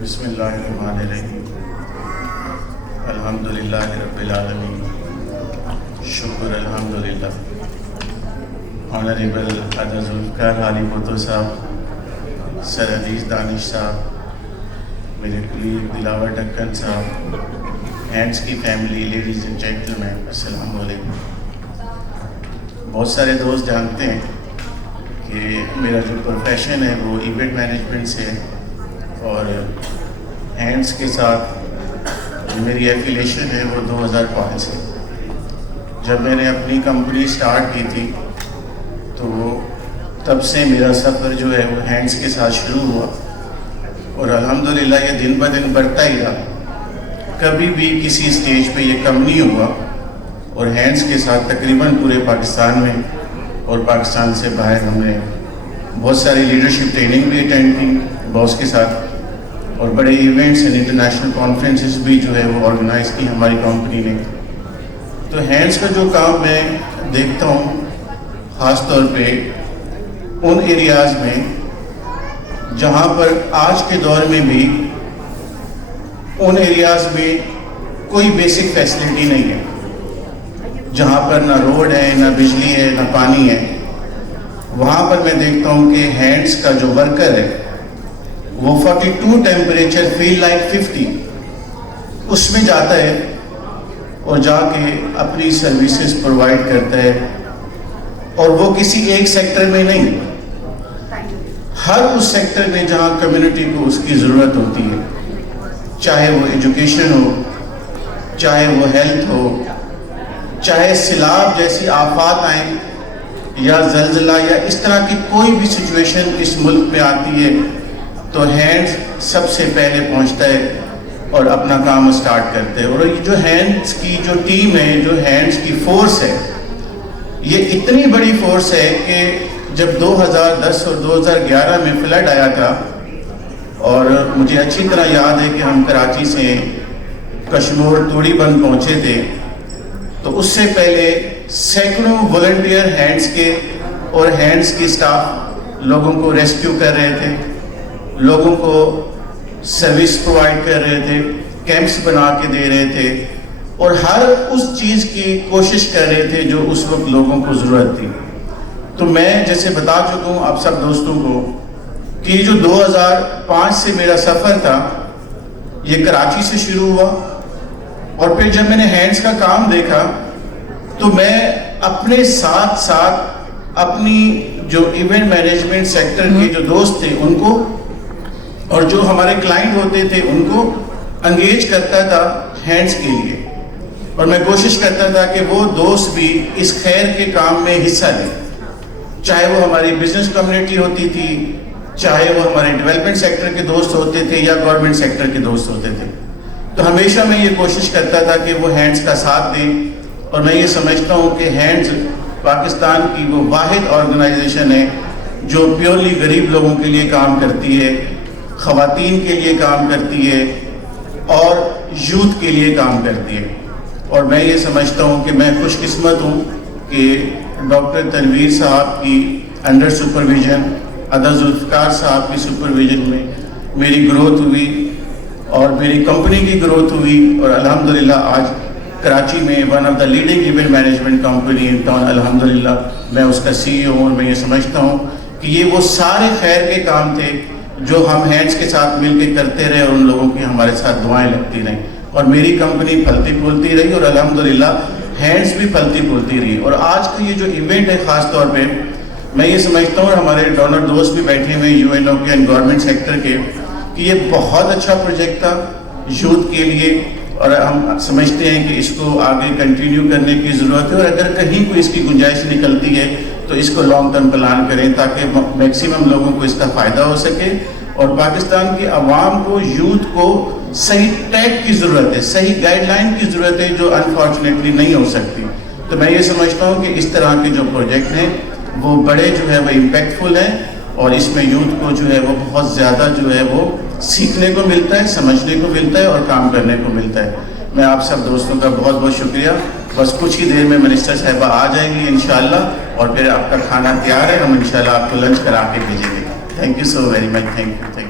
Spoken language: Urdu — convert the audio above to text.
بسم اللہ الرحمن الرحیم الحمدللہ رب العالمین شکر الحمدللہ. آنریبل خواجہ ذوالفقار حالی بھٹو صاحب، سر حدیث دانش صاحب، میرے کلیگ دلاور ڈکن صاحب، ہینڈس کی فیملی، لیڈیز اینڈ جینٹلمین، السلام علیکم. بہت سارے دوست جانتے ہیں کہ میرا جو پروفیشن ہے وہ ایونٹ مینجمنٹ سے ہے، اور ہینڈس کے ساتھ جو میری ایفیلیشن ہے وہ 2005 سے. جب میں نے اپنی کمپنی سٹارٹ کی تھی تو تب سے میرا سفر جو ہے وہ ہینڈس کے ساتھ شروع ہوا، اور الحمدللہ یہ دن بدن بڑھتا ہی رہا. کبھی بھی کسی اسٹیج پہ یہ کم نہیں ہوا، اور ہینڈس کے ساتھ تقریباً پورے پاکستان میں اور پاکستان سے باہر ہم نے بہت ساری لیڈرشپ ٹریننگ بھی اٹینڈ کی باس کے ساتھ، اور بڑے ایونٹس اینڈ انٹرنیشنل کانفرنسز بھی جو ہے وہ آرگنائز کی ہماری کمپنی نے. تو ہینڈس کا جو کام میں دیکھتا ہوں خاص طور پہ ان ایریاز میں جہاں پر آج کے دور میں بھی ان ایریاز میں کوئی بیسک فیسلٹی نہیں ہے، جہاں پر نہ روڈ ہے، نہ بجلی ہے، نہ پانی ہے. وہاں پر میں دیکھتا ہوں کہ ہینڈس کا جو ورکر ہے وہ 42 ٹیمپریچر فیل لائک 50 اس میں جاتا ہے اور جا کے اپنی سروسز پرووائڈ کرتا ہے، اور وہ کسی ایک سیکٹر میں نہیں، ہر اس سیکٹر میں جہاں کمیونٹی کو اس کی ضرورت ہوتی ہے، چاہے وہ ایجوکیشن ہو، چاہے وہ ہیلتھ ہو، چاہے سیلاب جیسی آفات آئیں یا زلزلہ یا اس طرح کی کوئی بھی سچویشن اس ملک میں آتی ہے تو ہینڈس سب سے پہلے پہنچتا ہے اور اپنا کام سٹارٹ کرتے ہیں. اور یہ جو ہینڈس کی جو ٹیم ہے، جو ہینڈس کی فورس ہے، یہ اتنی بڑی فورس ہے کہ جب 2010 اور 2011 میں فلڈ آیا تھا، اور مجھے اچھی طرح یاد ہے کہ ہم کراچی سے کشمور توڑی بند پہنچے تھے، تو اس سے پہلے سینکڑوں والنٹیئر ہینڈس کے اور ہینڈس کی سٹاف لوگوں کو ریسکیو کر رہے تھے، لوگوں کو سروس پرووائڈ کر رہے تھے، کیمپس بنا کے دے رہے تھے، اور ہر اس چیز کی کوشش کر رہے تھے جو اس وقت لوگوں کو ضرورت تھی. تو میں جیسے بتا چکا ہوں آپ سب دوستوں کو کہ یہ جو 2005 سے میرا سفر تھا یہ کراچی سے شروع ہوا، اور پھر جب میں نے ہینڈس کا کام دیکھا تو میں اپنے ساتھ ساتھ اپنی جو ایونٹ مینجمنٹ سیکٹر کے جو دوست تھے ان کو، اور جو ہمارے کلائنٹ ہوتے تھے ان کو انگیج کرتا تھا ہینڈس کے لیے، اور میں کوشش کرتا تھا کہ وہ دوست بھی اس خیر کے کام میں حصہ لیں، چاہے وہ ہماری بزنس کمیونٹی ہوتی تھی، چاہے وہ ہمارے ڈیولپمنٹ سیکٹر کے دوست ہوتے تھے یا گورنمنٹ سیکٹر کے دوست ہوتے تھے. تو ہمیشہ میں یہ کوشش کرتا تھا کہ وہ ہینڈس کا ساتھ دیں، اور میں یہ سمجھتا ہوں کہ ہینڈس پاکستان کی وہ واحد آرگنائزیشن ہے جو پیورلی غریب لوگوں کے لیے کام کرتی ہے، خواتین کے لیے کام کرتی ہے، اور یوتھ کے لیے کام کرتی ہے. اور میں یہ سمجھتا ہوں کہ میں خوش قسمت ہوں کہ ڈاکٹر تنویر صاحب کی انڈر سپرویژن، عدل ذوالفقار صاحب کی سپرویژن میں میری گروتھ ہوئی اور میری کمپنی کی گروتھ ہوئی، اور الحمدللہ آج کراچی میں one of the leading event management company in town, الحمدللہ میں اس کا سی ای او ہوں. اور میں یہ سمجھتا ہوں کہ یہ وہ سارے خیر کے کام تھے جو ہم ہینڈس کے ساتھ مل کے کرتے رہے، اور ان لوگوں کی ہمارے ساتھ دعائیں لگتی رہیں، اور میری کمپنی پھلتی پھولتی رہی، اور الحمدللہ ہینڈس بھی پھلتی پھولتی رہی. اور آج کا یہ جو ایونٹ ہے خاص طور پہ میں یہ سمجھتا ہوں، اور ہمارے ڈونر دوست بھی بیٹھے ہوئے یو این او کے اینڈ گورنمنٹ سیکٹر کے، کہ یہ بہت اچھا پروجیکٹ تھا یوتھ کے لیے، اور ہم سمجھتے ہیں کہ اس کو آگے کنٹینیو کرنے کی ضرورت ہے، اور اگر کہیں کوئی اس کی گنجائش نکلتی ہے تو اس کو لانگ ٹرم پلان کریں تاکہ میکسیمم لوگوں کو اس کا فائدہ ہو سکے، اور پاکستان کی عوام کو، یوتھ کو صحیح ٹریک کی ضرورت ہے، صحیح گائیڈ لائن کی ضرورت ہے جو انفارچونیٹلی نہیں ہو سکتی. تو میں یہ سمجھتا ہوں کہ اس طرح کے جو پروجیکٹ ہیں وہ بڑے جو ہے وہ امپیکٹفل ہیں، اور اس میں یوتھ کو جو ہے وہ بہت زیادہ جو ہے وہ سیکھنے کو ملتا ہے، سمجھنے کو ملتا ہے، اور کام کرنے کو ملتا ہے. میں آپ سب دوستوں کا بہت بہت شکریہ. بس کچھ ہی دیر میں منسٹر صاحبہ آ جائیں گی انشاءاللہ، اور پھر آپ کا کھانا تیار ہے، ہم انشاءاللہ آپ کو لنچ کرا کے بھیجیں گے. Thank you so very much. Thank you.